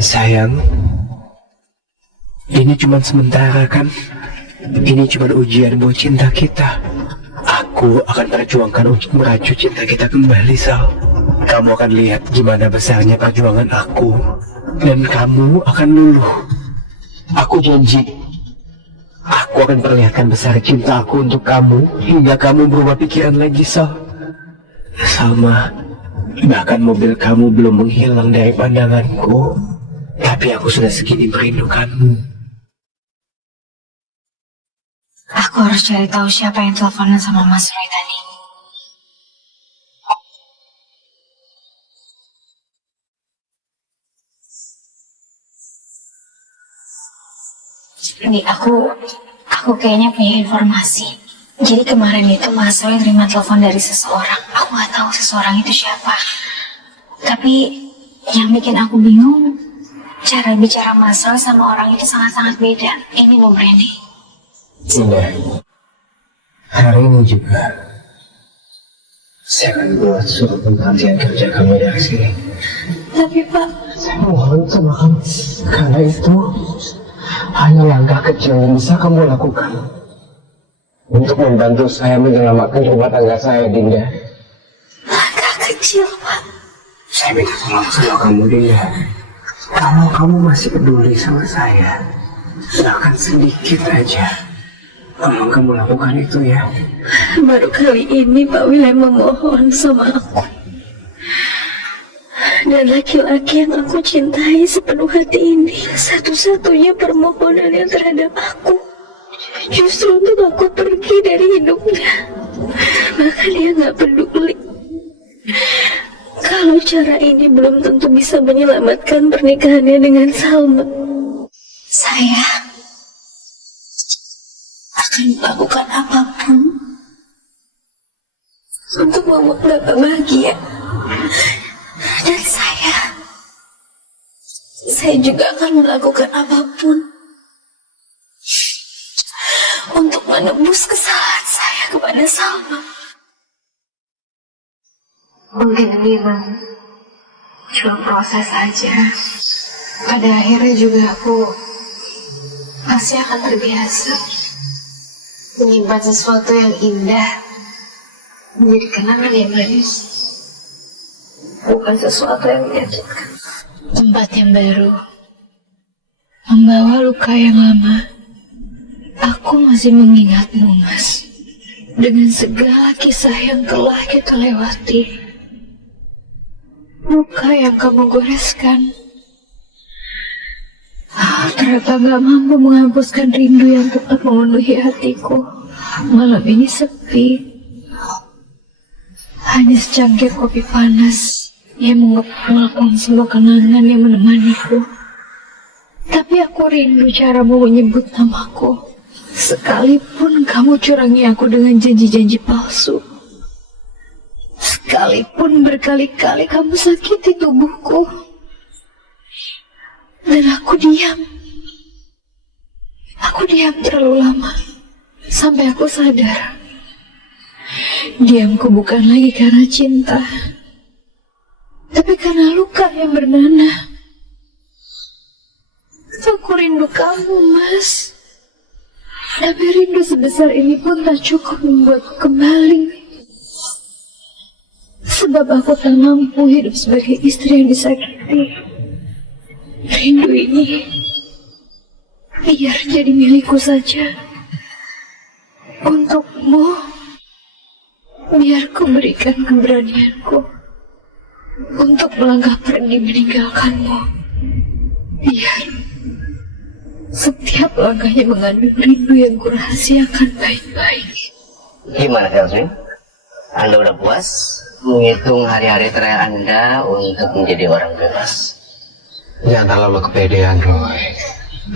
Sayang, ini cuma sementara kan? Ini cuma ujian buat cinta kita. Aku akan perjuangkan untuk meracu cinta kita kembali, Sal. Kamu akan lihat gimana besarnya perjuangan aku. Dan kamu akan luluh. Aku janji, aku akan perlihatkan besar cinta aku untuk kamu hingga kamu berubah pikiran lagi, Sal. Salma, bahkan mobil kamu belum menghilang dari pandanganku, tapi aku sudah segini merindukanmu. Aku harus cari tahu siapa yang teleponan sama Mas Roy tadi. Nih, aku kayaknya punya informasi. Jadi kemarin itu Mas Roy terima telepon dari seseorang. Aku nggak tahu seseorang itu siapa. Tapi yang bikin aku bingung, cara bicara Mas Roy sama orang itu sangat-sangat beda. Ini loh, Brandy. Iya, hari ini juga saya akan buat surat pemberhentian kerja kamu dari sini. Tapi Pak, saya mohon sama kamu, karena itu hanya langkah kecil yang bisa kamu lakukan untuk membantu saya menyelamatkan rumah tangga saya, Dinda. langkah kecil, Pak. Saya minta tolong sama kamu, Dinda. Kalau kamu masih peduli sama saya, bahkan sedikit aja, tolong kamu lakukan itu ya. Baru kali ini Pak William memohon sama aku. Dan laki-laki yang aku cintai sepenuh hati ini, satu-satunya permohonan yang terhadap aku, justru untuk aku pergi dari hidupnya. Maka dia gak peduli. Kalau cara ini belum tentu bisa menyelamatkan pernikahannya dengan Salma, saya akan melakukan apapun untuk membuat Bapak bahagia. Dan saya juga akan melakukan apapun untuk menebus kesalahan saya kepada Salma. Mungkin ini cuma proses saja. Pada akhirnya juga aku pasti akan terbiasa menyimpan sesuatu yang indah menjadi kenangan yang manis, bukan sesuatu yang menyakitkan. Tempat yang baru membawa luka yang lama. Aku masih mengingatmu, Mas, dengan segala kisah yang telah kita lewati. Luka yang kamu goreskan ternyata gak mampu menghapuskan rindu yang tetap memenuhi hatiku. Malam ini sepi, hanya secangkir kopi panas yang mengepulkan semua kenangan yang menemaniku. Tapi aku rindu caramu menyebut namaku, sekalipun kamu curangi aku dengan janji-janji palsu. Sekalipun berkali-kali kamu sakiti tubuhku, dan aku diam. Aku diam terlalu lama, sampai aku sadar. Diamku bukan lagi karena cinta, tapi karena luka yang bernanah. Aku rindu kamu, Mas. Tapi rindu sebesar ini pun tak cukup membuatku kembali. Sebab aku tak mampu hidup sebagai istri yang disakiti. Rindu ini biar jadi milikku saja. Untukmu, biar ku berikan keberanianku untuk melangkah pergi meninggalkanmu. Biar setiap langkahnya mengandung rindu yang kurahasiakan baik-baik. Gimana, Kelvin? Anda udah puas menghitung hari-hari terakhir Anda untuk menjadi orang bebas? Jangan terlalu kepedean, Roy.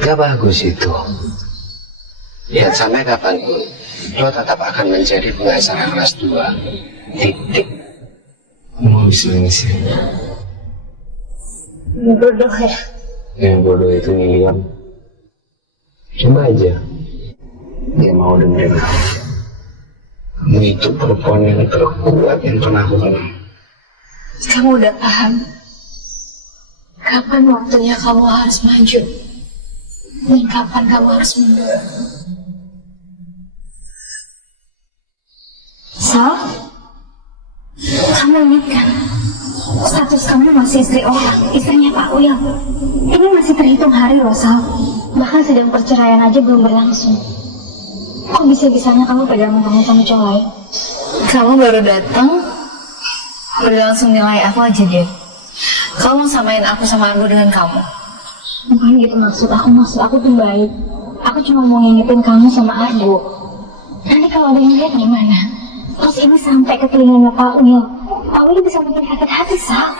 Gak bagus itu. Dan sampai kapanpun, lo tetap akan menjadi pengacara kelas 2. Titik. Mau bisa ngisi. Bodoh ya? Yang bodoh itu Lilian. Coba aja dia mau dengerin kamu. Kamu itu perempuan yang terkuat yang pernah aku kenal. Kamu udah paham? Kapan waktunya kamu harus maju? Dan kapan kamu harus mundur? Sal, kamu ingat kan? Status kamu masih istri orang, istrinya Pak Wil. Ini masih terhitung hari loh, Sal. Bahkan sidang perceraian aja belum berlangsung. Kok bisa-bisanya kamu pegang ngomong sama cowok lain? Kamu baru datang, udah langsung nilai aku aja deh. Kamu samain aku sama Argo dengan kamu. Bukan gitu maksud aku tuh baik. Aku cuma mau ngingetin kamu sama Argo. Nanti kalau ada yang lihat gimana? Terus ini sampai ke telinganya Pak Wil. Pak Wil bisa bikin sakit hati, Sal.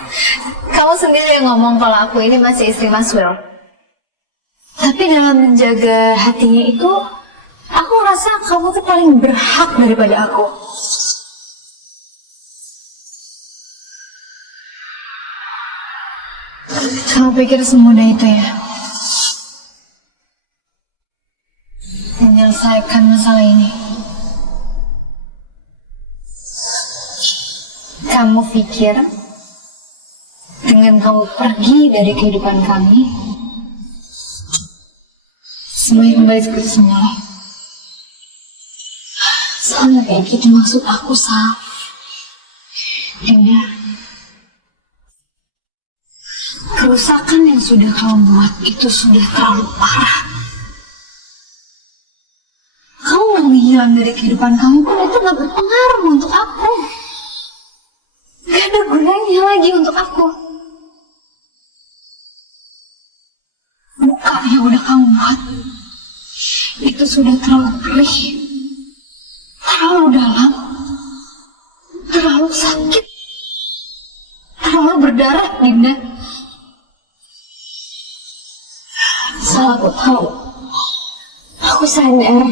Kamu sendiri yang ngomong kalau aku ini masih istri Mas Wil. Tapi dalam menjaga hatinya itu, aku rasa kamu tuh paling berhak daripada aku. Kamu pikir semudah itu ya? Menyelesaikan masalah ini. Kamu pikir dengan kamu pergi dari kehidupan kami, semuanya kembali seperti semula? Soalnya kayak gitu maksud aku, Sal. Dinda, kerusakan yang sudah kamu buat itu sudah terlalu parah. Kamu mau menghilang dari kehidupan kamu pun itu gak berpengaruh untuk aku. Gak ada gunanya lagi untuk aku. Luka yang udah kamu buat itu sudah terlalu perih, terlalu dalam, terlalu sakit, terlalu berdarah, Dinda. Salah aku tahu. Aku sadar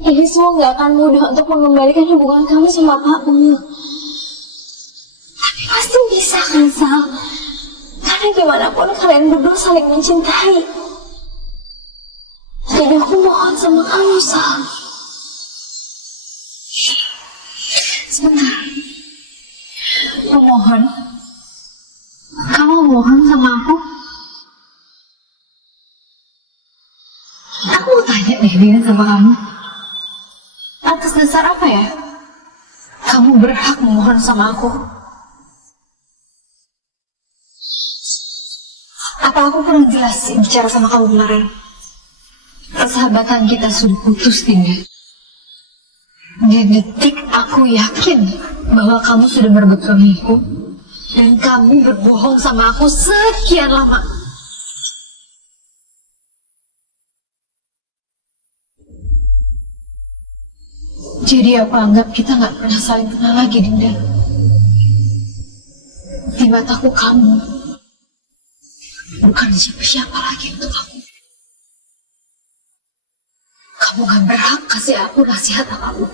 ini semua gak akan mudah untuk mengembalikan hubungan kamu sama Pak Ul. Tapi pasti bisa kan, Sal? Karena gimana pun kalian berdua saling mencintai. Jadi aku mohon sama kamu, Sal. Sebentar. Aku mohon. Kamu mohon sama aku? Aku mau tanya deh, Dina, sama kamu. Atas dasar apa ya? Kamu berhak memohon sama aku. Apa aku kurang jelas bicara sama kamu kemarin? Persahabatan kita sudah putus, Dina. Di detik aku yakin bahwa kamu sudah merebut suamiku. Dan kamu berbohong sama aku sekian lama. Jadi aku anggap kita gak pernah saling kenal lagi, Dinda. Di mataku kamu bukan siapa-siapa lagi untuk aku. Kamu gak berhak kasih aku nasihat apapun.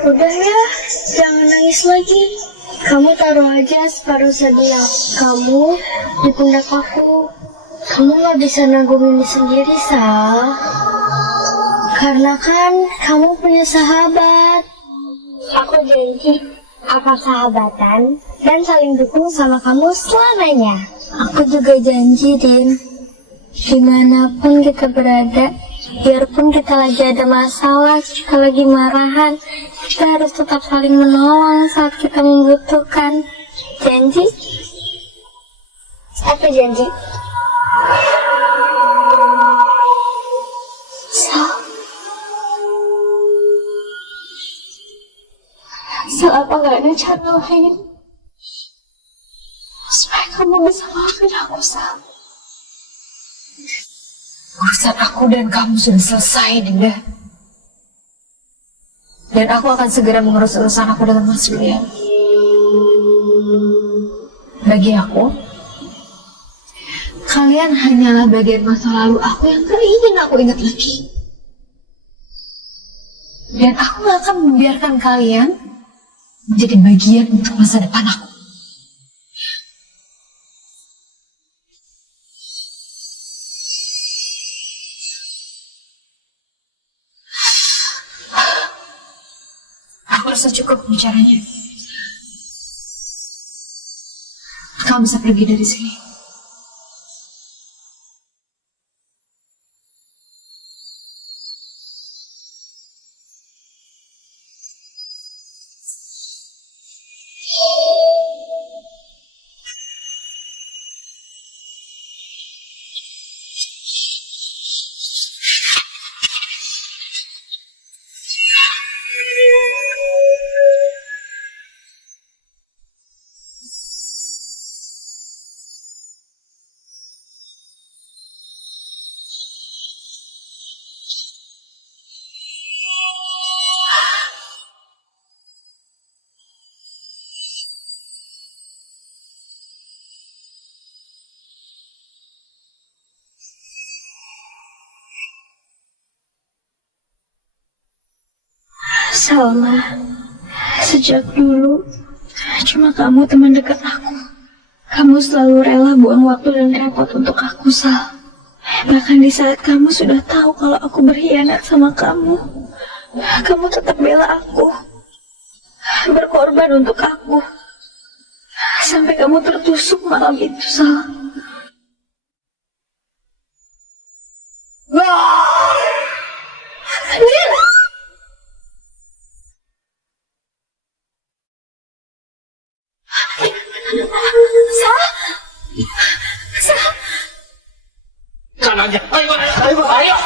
Udah ya, jangan nangis lagi. Kamu taruh aja separuh sedih kamu di pundak aku. Kamu gak bisa nanggung ini sendiri, Sal. Karena kan kamu punya sahabat. Aku janji akan sahabatan dan saling dukung sama kamu selamanya. Aku juga janji, Din. Dimanapun kita berada, biarpun kita lagi ada masalah, kita lagi marahan, kita harus tetap saling menolong saat kita membutuhkan. Janji? Apa janji? Sal, apa gak ada cara lain supaya kamu bisa maafin aku, Sal? Urusan aku dan kamu sudah selesai, Dinda. Dan aku akan segera mengurus urusan aku dengan Mas William. Bagi aku, kalian hanyalah bagian masa lalu aku yang gak ingin aku ingat lagi. Dan aku gak akan membiarkan kalian menjadi bagian untuk masa depan aku. rasa cukup bicaranya. Kamu bisa pergi dari sini. Salma, sejak dulu cuma kamu teman dekat aku. Kamu selalu rela buang waktu dan repot untuk aku, Sal. Bahkan di saat kamu sudah tahu kalau aku berkhianat sama kamu, kamu tetap bela aku, berkorban untuk aku. Sampai kamu tertusuk malam itu, Sal. Kanannya, ayo.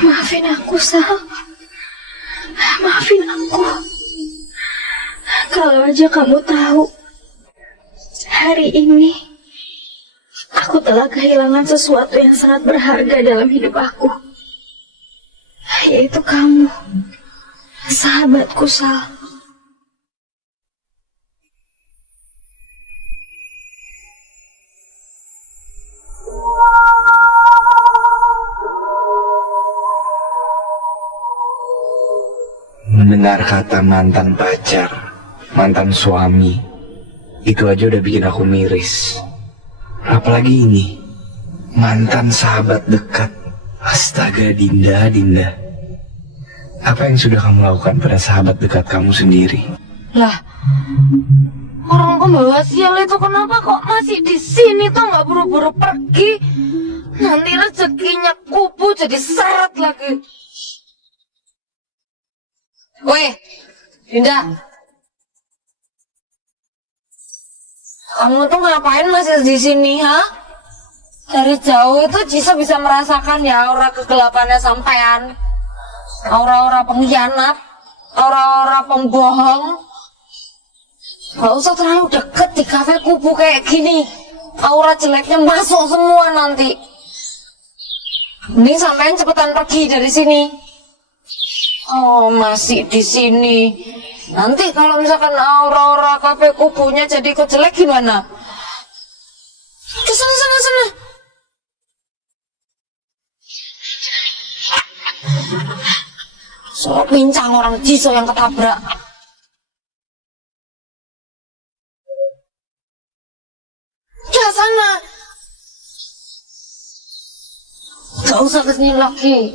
Maafin aku, Sal. Maafin aku. Kalau aja kamu tahu, hari ini aku telah kehilangan sesuatu yang sangat berharga dalam hidup aku, yaitu kamu, sahabatku, Sal. Mendengar kata mantan pacar, mantan suami, itu aja udah bikin aku miris. Apalagi ini, mantan sahabat dekat. Astaga, Dinda. Apa yang sudah kamu lakukan pada sahabat dekat kamu sendiri? Lah, orang pembawa sial itu kenapa kok masih di sini tuh nggak buru-buru pergi? Nanti rezekinya kubu jadi seret lagi. Weh, Dinda, kamu tuh ngapain masih di sini, ha? Dari jauh itu Jisoo bisa merasakan ya aura kegelapannya sampean. Aura-aura pengkhianat, aura-aura pembohong. Gak usah terlalu deket di kafe kubu kayak gini. Aura jeleknya masuk semua nanti. Mending sampean cepetan pergi dari sini. Oh, masih di sini. Nanti kalau misalkan aura-aura kafe kubunya jadi ikut jelek gimana? Ke sana. So pincang orang Jisoo yang ketabrak. Ya sana. Gak usah kesini lagi.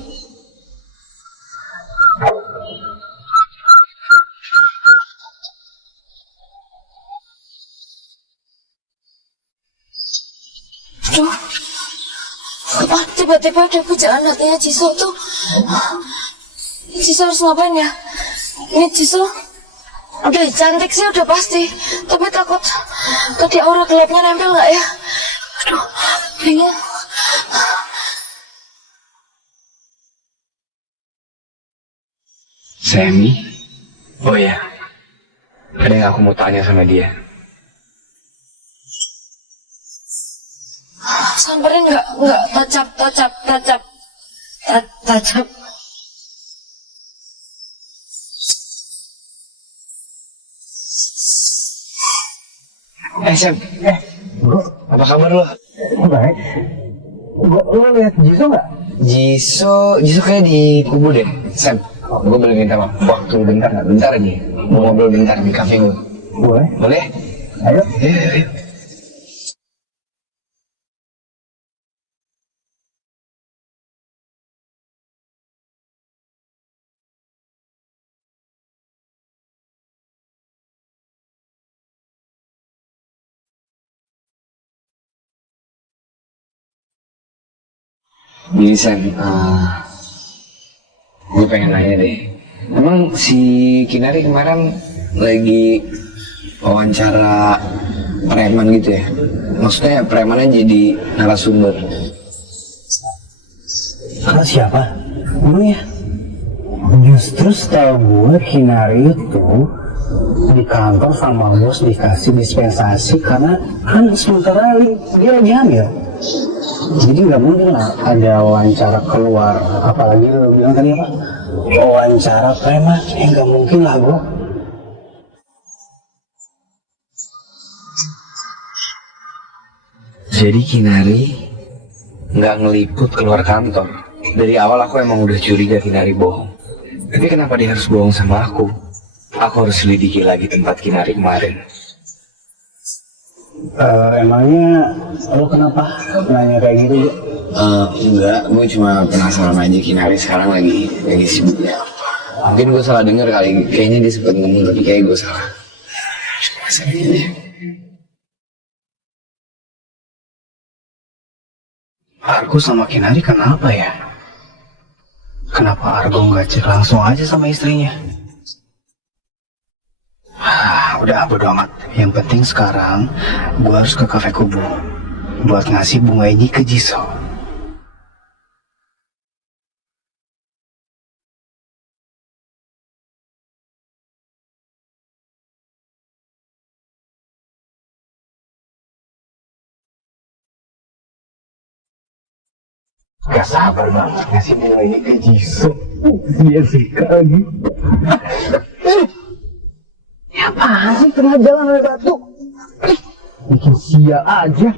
Aduh, tiba-tiba ada pujaan hatinya Jisoo tuh. Jisoo harus ngapain ya? Ini Jisoo udah cantik sih udah pasti, tapi takut tadi aura gelapnya nempel nggak ya? Aduh, bingung. Sammy? Oh ya, ada yang aku mau tanya sama dia. Samperin nggak tacap. Sam, bro, apa kabar lo? Baik. Lo lihat Jisoo nggak? Jisoo kayak di kubu deh. Sam, gue boleh minta waktu bentar nggak? Bentar aja. Mau ngobrol bentar di kafe gue. Boleh? Boleh? Ayo. Ayo. Jadi Sam, gue pengen nanya deh. Emang si Kinari kemarin lagi wawancara preman gitu ya? Maksudnya premannya jadi narasumber. Karena siapa? Emangnya? Justru setahu gue Kinari itu di kantor sama bos dikasih dispensasi karena kan sementara dia lagi hamil. Jadi nggak mungkin lah ada wawancara keluar, apalagi lo bilang tadi apa? Wawancara preman, nggak mungkin lah bro. Jadi Kinari nggak ngeliput keluar kantor. Dari awal aku emang udah curiga Kinari bohong. Tapi kenapa dia harus bohong sama aku? Aku harus selidiki lagi tempat Kinari kemarin. Emangnya lo kenapa nanya kayak gitu? Enggak, gue cuma penasaran aja Kinari sekarang lagi sibuknya apa. Mungkin gue salah dengar kali, kayaknya dia sempat ngomong tapi kayak gue salah. Argo sama Kinari kenapa ya? Kenapa Argo nggak cek langsung aja sama istrinya? Udah bodo amat. Yang penting sekarang gue harus ke kafe Kubu buat ngasih bunga ini ke Jisoo. Gak sabar banget ngasih bunga ini ke Jisoo. Dia suka lagi. Ya apaan sih tengah jalan ada batu? Bikin sial aja.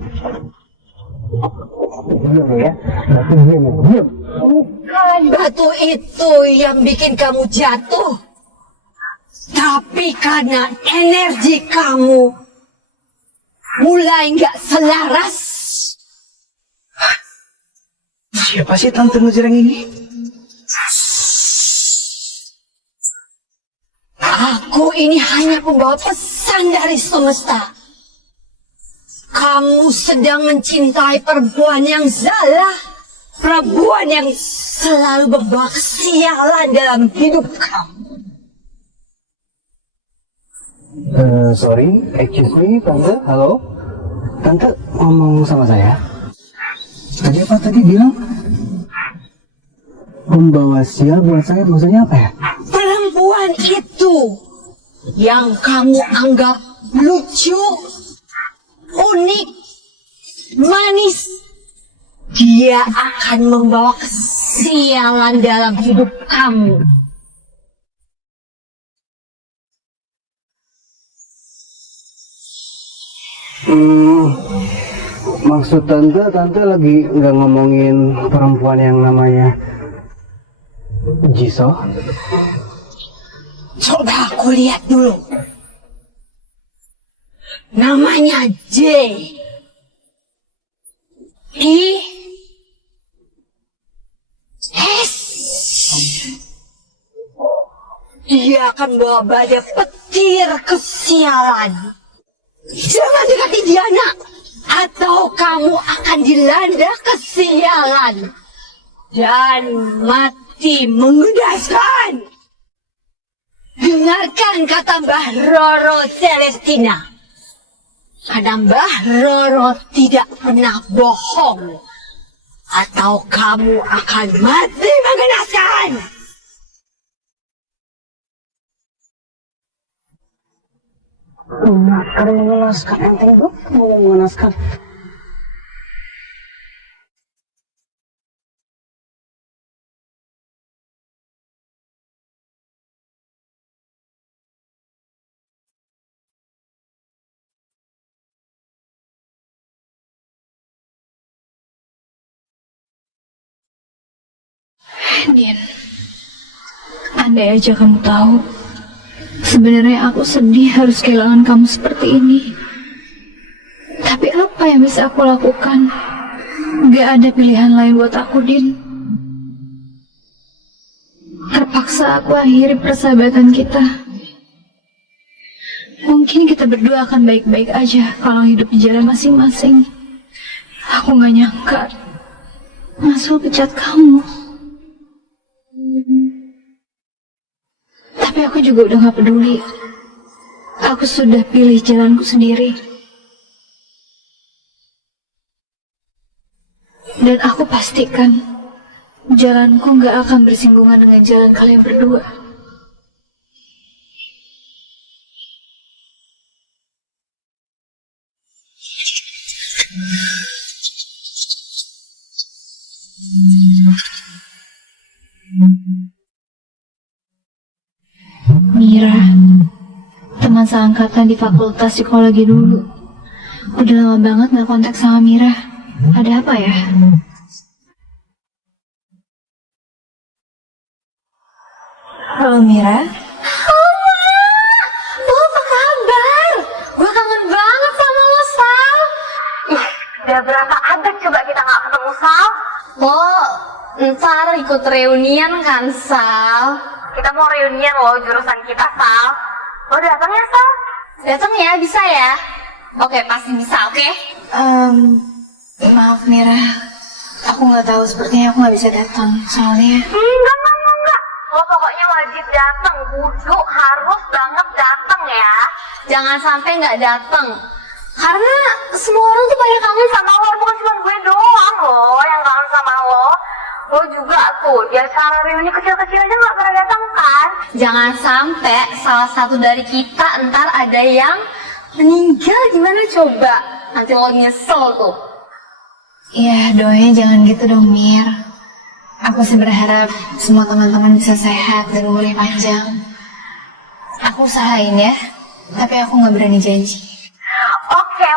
Diam ya, batu diam. Bukan batu itu yang bikin kamu jatuh, tapi karena energi kamu mulai nggak selaras. Siapa sih tante ngejreng ini? Aku ini hanya pembawa pesan dari semesta. Kamu sedang mencintai perempuan yang salah. Perempuan yang selalu membawa kesialan dalam hidup kamu. Sorry, excuse me, tante, halo? Tante ngomong sama saya? Tadi apa tadi bilang? Membawa sial buat saya, maksudnya apa ya? Perempuan itu yang kamu anggap lucu, unik, manis, dia akan membawa kesialan dalam hidup kamu. Maksud tante lagi nggak ngomongin perempuan yang namanya Jisoo? Coba aku lihat dulu. Namanya J. I. S. Dia akan bawa badai petir kesialan. Jangan dekati dia, nak. Atau kamu akan dilanda kesialan. Dan mati mengudaskan. Dengarkan kata Mbah Roro Celestina. Karena Mbah Roro tidak pernah bohong. Atau kamu akan mati mengenaskan. Mengenaskan, enteng bro, mau mengenaskan. Din, andai aja kamu tahu, sebenarnya aku sedih harus kehilangan kamu seperti ini. Tapi apa yang bisa aku lakukan? Gak ada pilihan lain buat aku, Din. Terpaksa aku akhiri persahabatan kita. Mungkin kita berdua akan baik-baik aja kalau hidup di jalan masing-masing. Aku gak nyangka Mas Sul pecat kamu. Tapi aku juga udah gak peduli. Aku sudah pilih jalanku sendiri. Dan aku pastikan jalanku gak akan bersinggungan dengan jalan kalian berdua. Mira, teman seangkatan di fakultas psikologi dulu. Udah lama banget gak kontak sama Mira. Ada apa ya? Halo Mira. Lo apa kabar? Gue kangen banget sama lo, Sal. Ih, udah berapa abad coba kita gak ketemu, Sal? Lo ntar ikut reunian kan, Sal? Kita mau reunian loh, jurusan kita, Sal. Lo datang ya, Sal? Datang ya, bisa ya? Oke, pasti bisa, oke? Maaf Mira, aku nggak tahu, sepertinya aku nggak bisa datang soalnya. Enggak. Lo pokoknya wajib datang, kudu harus banget datang ya. Jangan sampai nggak datang. Karena semua orang tuh pada kangen sama lo, bukan cuma gue doang lo yang kangen sama lo. Lo juga tuh, di acara reuni kecil-kecil aja nggak pernah datang kan? Jangan sampai salah satu dari kita ntar ada yang meninggal, gimana coba? Nanti lo nyesel tuh. Ya doanya jangan gitu dong Mir. Aku sih berharap semua teman-teman bisa sehat dan umurnya panjang. Aku usahain ya, tapi aku nggak berani janji. Oke,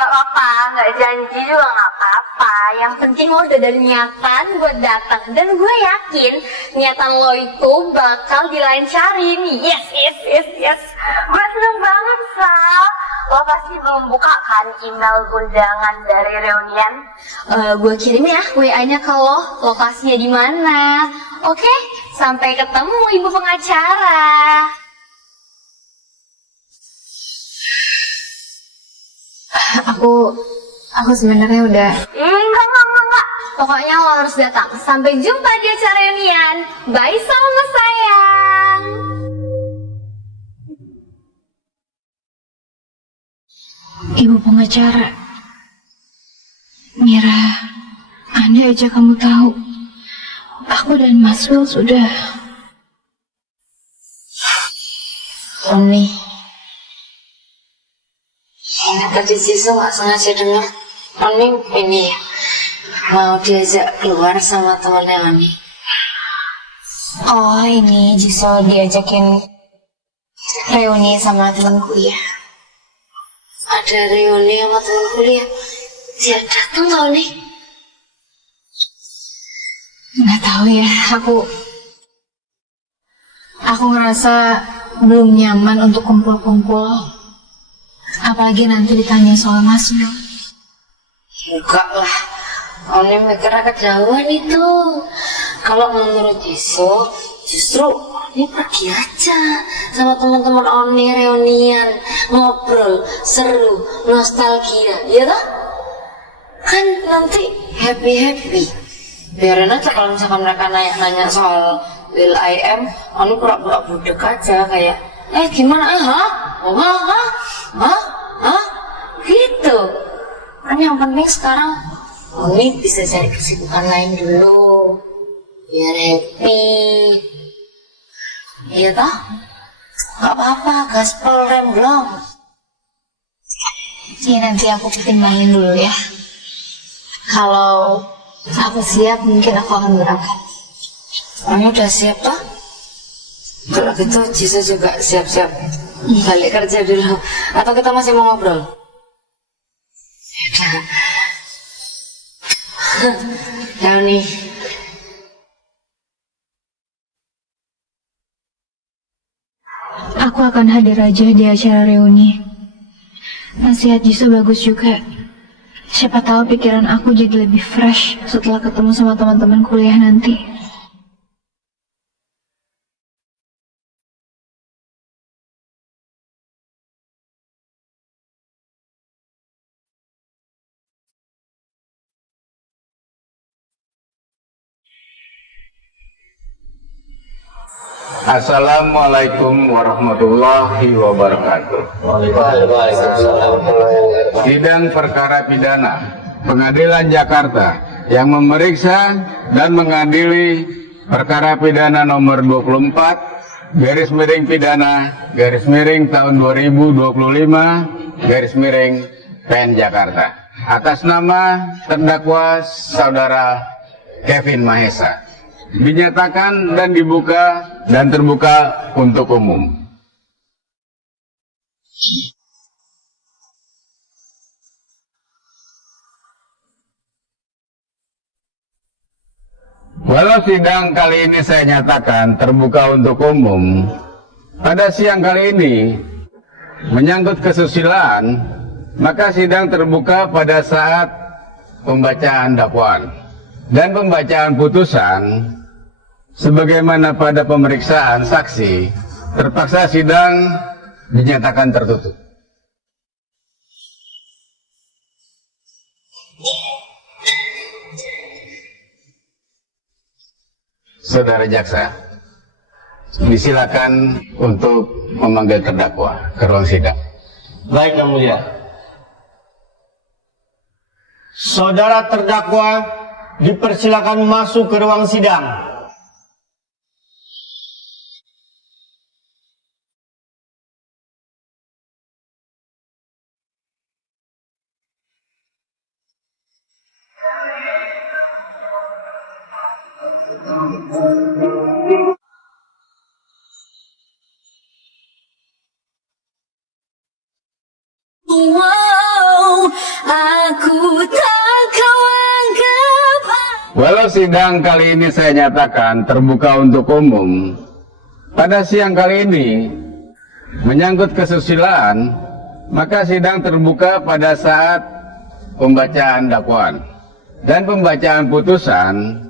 nggak apa-apa, nggak janji juga nggak apa-apa. Yang penting lo udah ada niatan buat datang, dan gue yakin niatan lo itu bakal dilancarin. Yes. Gue seneng banget, Sal. Lo pasti belum buka kan email undangan dari reunian? Gue kirim ya WA-nya ke lo, lokasinya di mana. Oke, sampai ketemu ibu pengacara. Aku sebenarnya udah. Enggak. Pokoknya lo harus datang. Sampai jumpa di acara reunian. Bye sama sayang. Ibu pengacara. Mira, andai aja kamu tahu, aku dan Mas Will sudah. Oni. Tadi Zizo gak sengaja denger Oni ini mau diajak keluar sama temennya Oni. Oh ini Jisoo diajakin reuni sama teman kuliah. Ada reuni sama temen kuliah. Dia datang tau nih. Nggak tahu ya, aku ngerasa belum nyaman untuk kumpul-kumpul. Apalagi nanti ditanya soal Mas Will. Enggak lah, Oni mikirnya kejauhan itu. Kalau menurut Jisoo, justru Oni pergi aja sama teman-teman Oni reunian, ngobrol, seru, nostalgia, ya toh? Kan nanti happy. Biarin aja kalau misalkan mereka nanya soal Will I Am, Oni pura-pura budek aja kayak, gimana? Gitu. Kan yang penting sekarang Oni bisa cari kesibukan lain dulu biar happy. Iya toh? Gak apa-apa, gaspol rem belum. Ya nanti aku pertimbangin dulu ya. Kalau aku siap mungkin aku akan berangkat. Oni udah siap toh? Kalau gitu Jisoo juga siap-siap balik kerja dulu. Atau kita masih mau ngobrol? Yaudah. Tahu nih. Aku akan hadir aja di acara reuni. Nasihat Jisoo bagus juga. Siapa tahu pikiran aku jadi lebih fresh setelah ketemu sama teman-teman kuliah nanti. Assalamualaikum warahmatullahi wabarakatuh. Sidang perkara pidana Pengadilan Jakarta yang memeriksa dan mengadili perkara pidana nomor 24 garis miring pidana garis miring tahun 2025 garis miring PN Jakarta atas nama terdakwa saudara Kevin Mahesa dinyatakan dan dibuka dan terbuka untuk umum. Walau sidang kali ini saya nyatakan terbuka untuk umum, pada siang kali ini menyangkut kesusilaan, maka sidang terbuka pada saat pembacaan dakwaan dan pembacaan putusan. Sebagaimana pada pemeriksaan saksi, terpaksa sidang dinyatakan tertutup. Saudara jaksa, disilakan untuk memanggil terdakwa ke ruang sidang. Baik, Yang Mulia. Saudara terdakwa dipersilakan masuk ke ruang sidang. Walau sidang kali ini saya nyatakan terbuka untuk umum, pada siang kali ini menyangkut kesusilaan, maka sidang terbuka pada saat pembacaan dakwaan dan pembacaan putusan.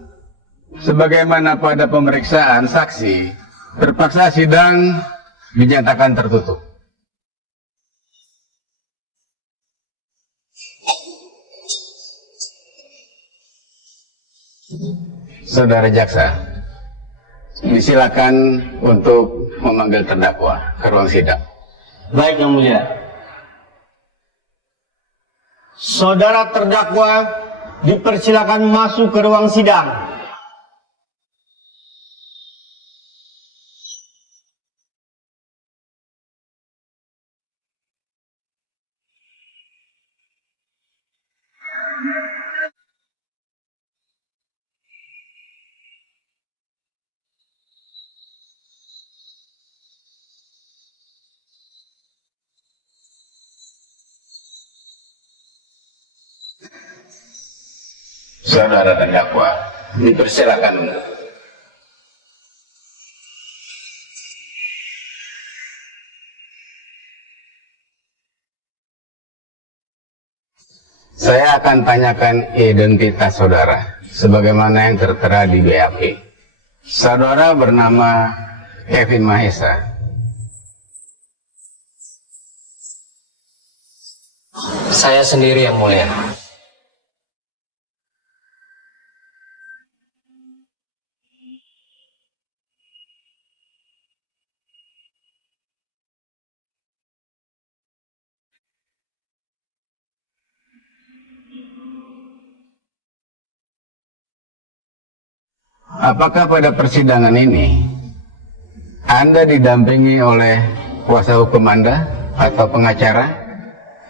Sebagaimana pada pemeriksaan saksi, terpaksa sidang dinyatakan tertutup. Saudara jaksa, disilakan untuk memanggil terdakwa ke ruang sidang. Baik, Yang Mulia. Saudara terdakwa dipersilakan masuk ke ruang sidang. Saudara terdakwa dipersilakan. Saya akan tanyakan identitas saudara sebagaimana yang tertera di BAP. Saudara bernama Kevin Mahesa. Saya sendiri, Yang Mulia. Apakah pada persidangan ini Anda didampingi oleh kuasa hukum Anda atau pengacara?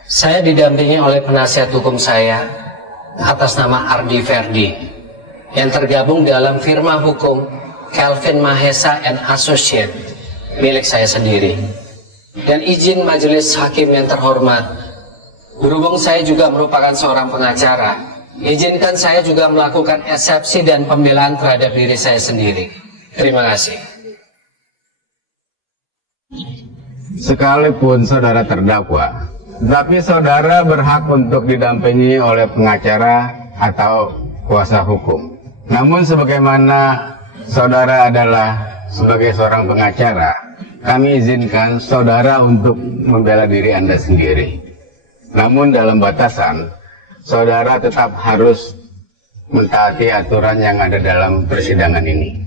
Saya didampingi oleh penasihat hukum saya atas nama Ardi Ferdi yang tergabung dalam firma hukum Kelvin Mahesa and Associate milik saya sendiri. Dan izin majelis hakim yang terhormat, berhubung saya juga merupakan seorang pengacara, izinkan saya juga melakukan eksepsi dan pembelaan terhadap diri saya sendiri. Terima kasih. Sekalipun saudara terdakwa, tapi saudara berhak untuk didampingi oleh pengacara atau kuasa hukum. Namun sebagaimana saudara adalah sebagai seorang pengacara, kami izinkan saudara untuk membela diri Anda sendiri. Namun dalam batasan, saudara tetap harus mentaati aturan yang ada dalam persidangan ini.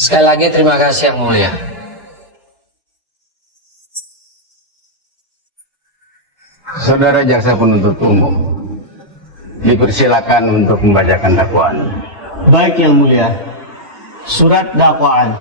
Sekali lagi terima kasih Yang Mulia. Saudara jaksa penuntut umum, dipersilakan untuk membacakan dakwaan. Baik Yang Mulia, surat dakwaan.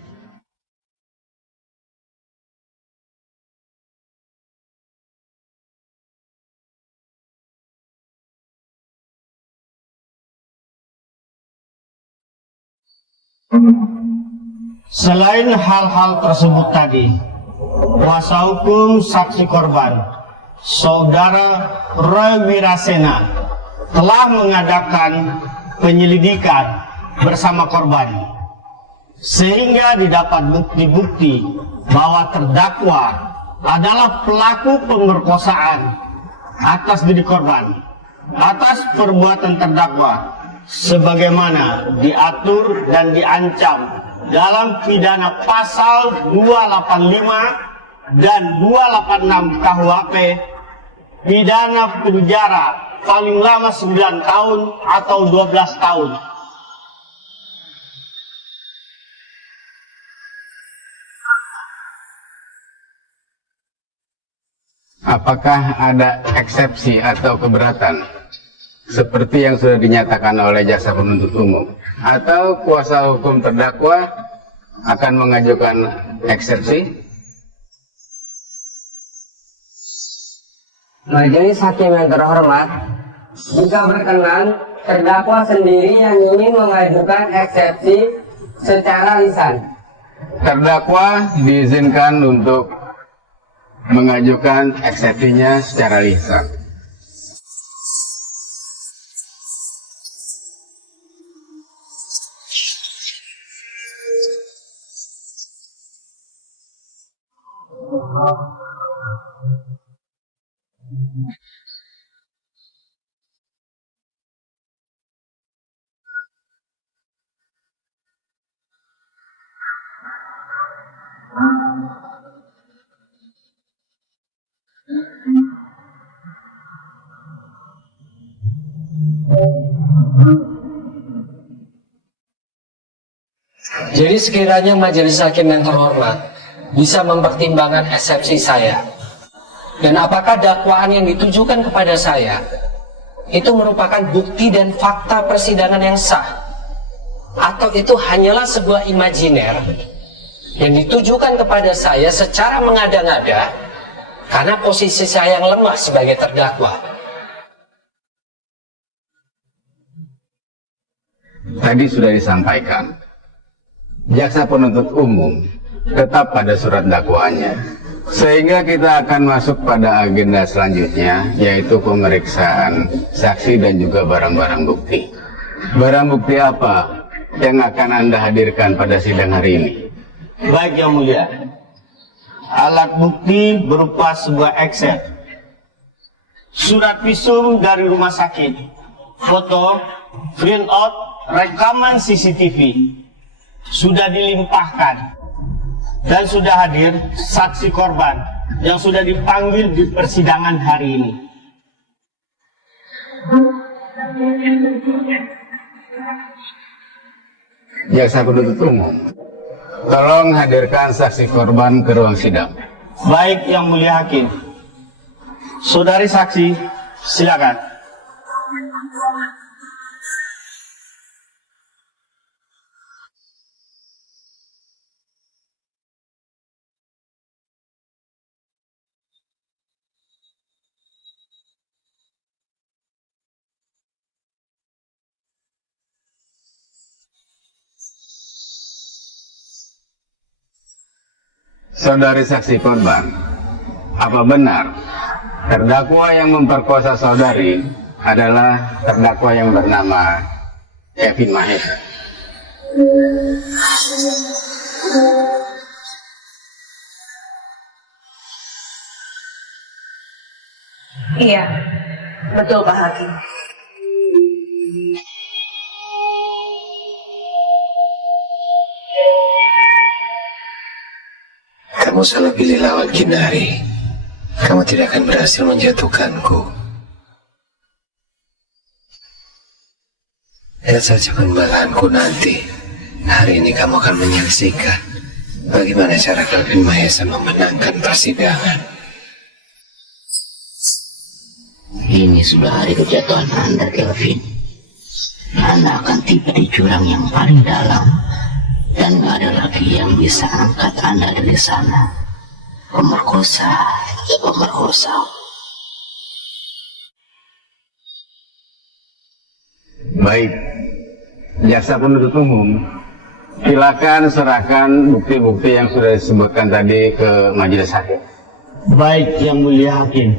Selain hal-hal tersebut tadi, kuasa hukum saksi korban, Saudara Roy Wirasena, telah mengadakan penyelidikan bersama korban, sehingga didapat bukti-bukti bahwa terdakwa adalah pelaku pemerkosaan atas diri korban, atas perbuatan terdakwa sebagaimana diatur dan diancam dalam pidana pasal 285 dan 286 KUHP, pidana penjara paling lama 9 tahun atau 12 tahun. Apakah ada eksepsi atau keberatan seperti yang sudah dinyatakan oleh jaksa penuntut umum, atau kuasa hukum terdakwa akan mengajukan eksepsi? Majelis Hakim yang terhormat, jika berkenan, terdakwa sendiri yang ingin mengajukan eksepsi secara lisan. Terdakwa diizinkan untuk mengajukan eksepsinya secara lisan. Jadi sekiranya majelis hakim yang terhormat bisa mempertimbangkan eksepsi saya, dan apakah dakwaan yang ditujukan kepada saya itu merupakan bukti dan fakta persidangan yang sah, atau itu hanyalah sebuah imajiner yang ditujukan kepada saya secara mengada-ngada karena posisi saya yang lemah sebagai terdakwa. Tadi sudah disampaikan, jaksa penuntut umum tetap pada surat dakwaannya, sehingga kita akan masuk pada agenda selanjutnya, yaitu pemeriksaan saksi dan juga barang-barang bukti. Barang bukti apa yang akan Anda hadirkan pada sidang hari ini? Baik Yang Mulia, alat bukti berupa sebuah Excel, surat visum dari rumah sakit, foto, print out, rekaman CCTV, sudah dilimpahkan dan sudah hadir saksi korban yang sudah dipanggil di persidangan hari ini. Jaksa penuntut umum, tolong hadirkan saksi korban ke ruang sidang. Baik Yang Mulia Hakim. Saudari saksi, silakan. Saudari saksi korban, apa benar terdakwa yang memperkosa saudari adalah terdakwa yang bernama Kevin Mahesa? Iya, betul Pak Hakim. Kamu salah pilih lawan Kinari. Kamu tidak akan berhasil menjatuhkanku. Lihat saja pembalaanku nanti. Hari ini kamu akan menyaksikan bagaimana cara Kelvin Mahesa memenangkan persidangan. Ini sudah hari kejatuhan Anda, Kelvin. Anda akan tiba di jurang yang paling dalam, dan gak ada lagi yang bisa angkat Anda dari sana. Pemerkosa. Baik, jaksa penuntut umum, silakan serahkan bukti-bukti yang sudah disebutkan tadi ke majelis hakim. Baik yang mulia hakim.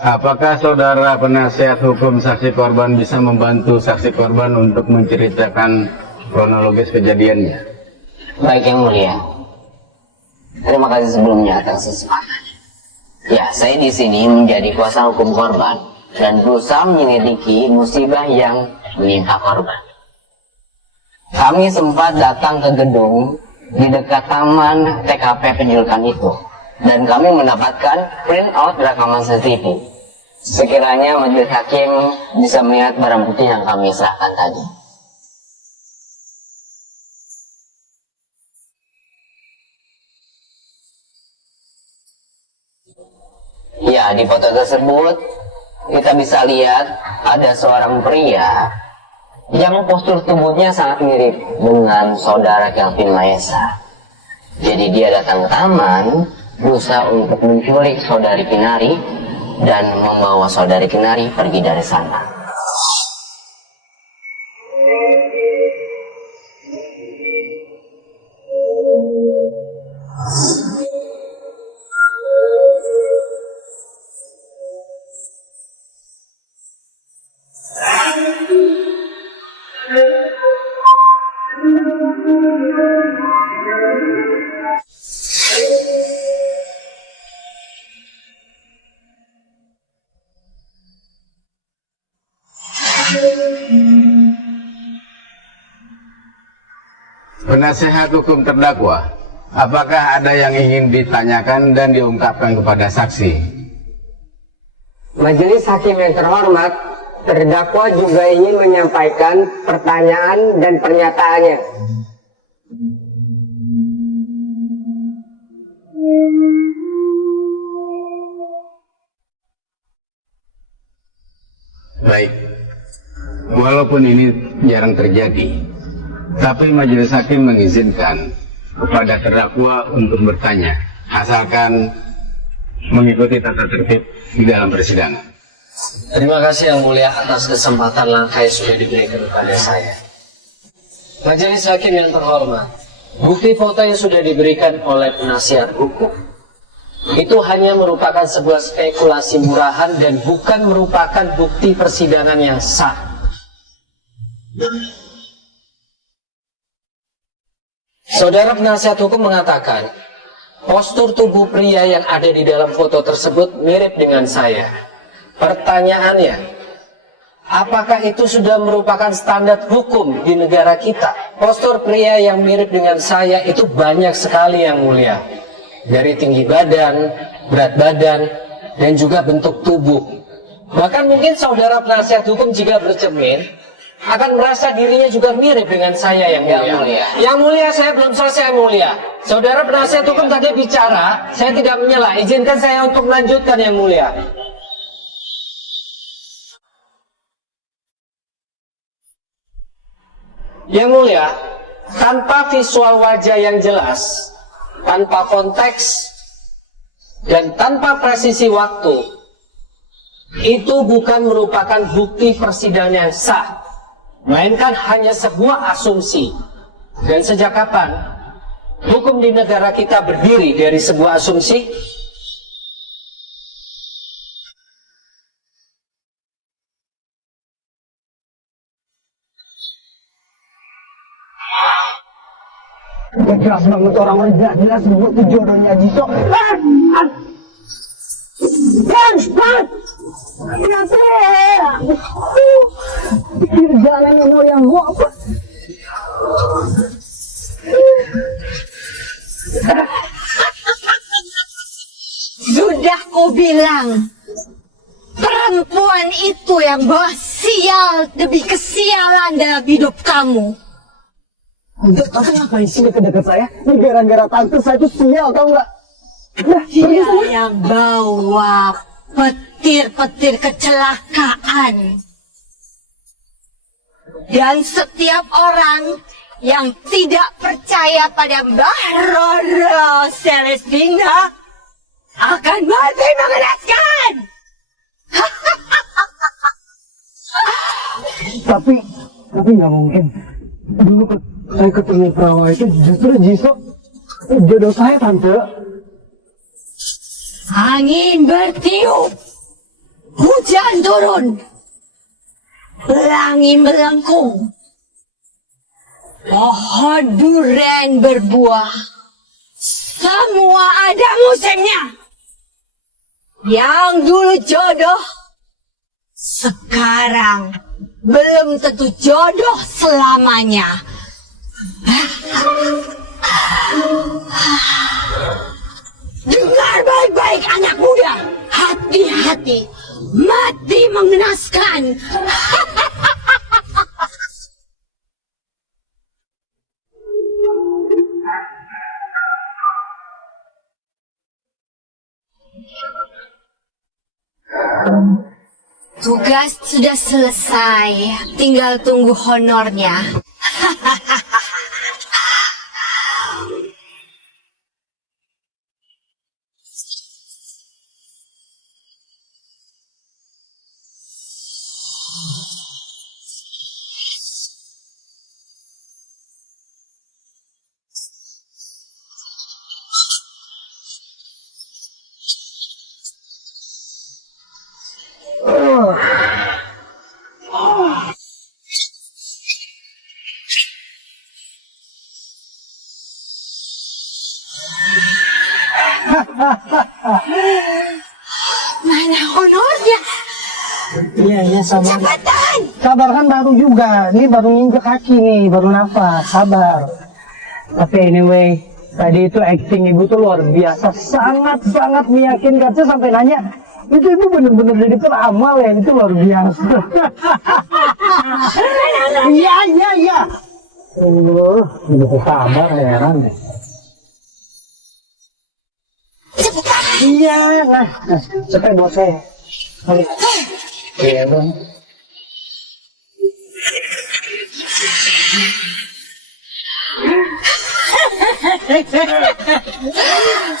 Apakah saudara penasihat hukum saksi korban bisa membantu saksi korban untuk menceritakan kronologis kejadiannya? Baik yang mulia. Terima kasih sebelumnya atas kesempatannya. Ya, saya di sini menjadi kuasa hukum korban dan berusaha menyelidiki musibah yang menimpa korban. Kami sempat datang ke gedung di dekat taman TKP penculikan itu, dan kami mendapatkan print out rekaman CCTV. Sekiranya majelis hakim bisa melihat barang bukti yang kami serahkan tadi. Ya, di foto tersebut kita bisa lihat ada seorang pria yang postur tubuhnya sangat mirip dengan saudara Kelvin Mahesa. Jadi dia datang ke taman berusaha untuk menculik saudari Kinari dan membawa saudari Kinari pergi dari sana. Penasehat hukum terdakwa, apakah ada yang ingin ditanyakan dan diungkapkan kepada saksi? Majelis hakim yang terhormat, terdakwa juga ingin menyampaikan pertanyaan dan pernyataannya. Baik, walaupun ini jarang terjadi, tapi majelis hakim mengizinkan kepada terdakwa untuk bertanya, asalkan mengikuti tata tertib di dalam persidangan. Terima kasih Yang Mulia atas kesempatan langka yang sudah diberikan kepada saya. Majelis hakim yang terhormat, bukti foto yang sudah diberikan oleh penasihat hukum itu hanya merupakan sebuah spekulasi murahan dan bukan merupakan bukti persidangan yang sah. Saudara penasihat hukum mengatakan, postur tubuh pria yang ada di dalam foto tersebut mirip dengan saya. Pertanyaannya, apakah itu sudah merupakan standar hukum di negara kita? Postur pria yang mirip dengan saya itu banyak sekali Yang Mulia. Dari tinggi badan, berat badan, dan juga bentuk tubuh. Bahkan mungkin saudara penasihat hukum jika bercermin, akan merasa dirinya juga mirip dengan saya Yang Mulia. Yang Mulia, saya belum selesai Yang Mulia. Saudara penasihat hukum tadi bicara, saya tidak menyela. Izinkan saya untuk melanjutkan Yang Mulia. Yang Mulia, tanpa visual wajah yang jelas, tanpa konteks, dan tanpa presisi waktu, itu bukan merupakan bukti persidangan yang sah, melainkan hanya sebuah asumsi. Dan sejak kapan hukum di negara kita berdiri dari sebuah asumsi? Jelas banget orang-orang jelas sebut itu jodohnya Jisoo. Pikir jalan yang mau yang gua apa? Sudah ku bilang, perempuan itu yang bawa sial demi kesialan dalam hidup kamu. Tante ngapain sih deket-deket saya? Ini gara-gara tante saya tuh sial, tau nggak? Dia yang bawa petir-petir kecelakaan. Dan setiap orang yang tidak percaya pada Mbah Roro Celestina akan mati mengenaskan. Tapi nggak mungkin. Dulu saya ketemu perawan itu justru Jisoo jodoh saya, tante. Angin bertiup, hujan turun, pelangi melengkung, pohon duren berbuah, semua ada musimnya. Yang dulu jodoh, sekarang belum tentu jodoh selamanya. Dengar baik-baik anak muda, hati-hati, mati mengenaskan. Tugas sudah selesai, tinggal tunggu honornya. Mana honornya? Iya, sabar. Cepetan! Sabar, kan baru juga. Ini baru nginjek kaki nih, baru nafas. Sabar. Tapi anyway, tadi itu acting ibu tuh luar biasa. Sangat-sangat meyakinkan. Saya sampai nanya, itu ibu bener-bener jadi peramal ya? Itu luar biasa. Iya. Udah sabar, heran deh. Iya, nah, cepet buat saya. Iya, Bang.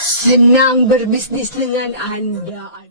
Senang berbisnis dengan Anda.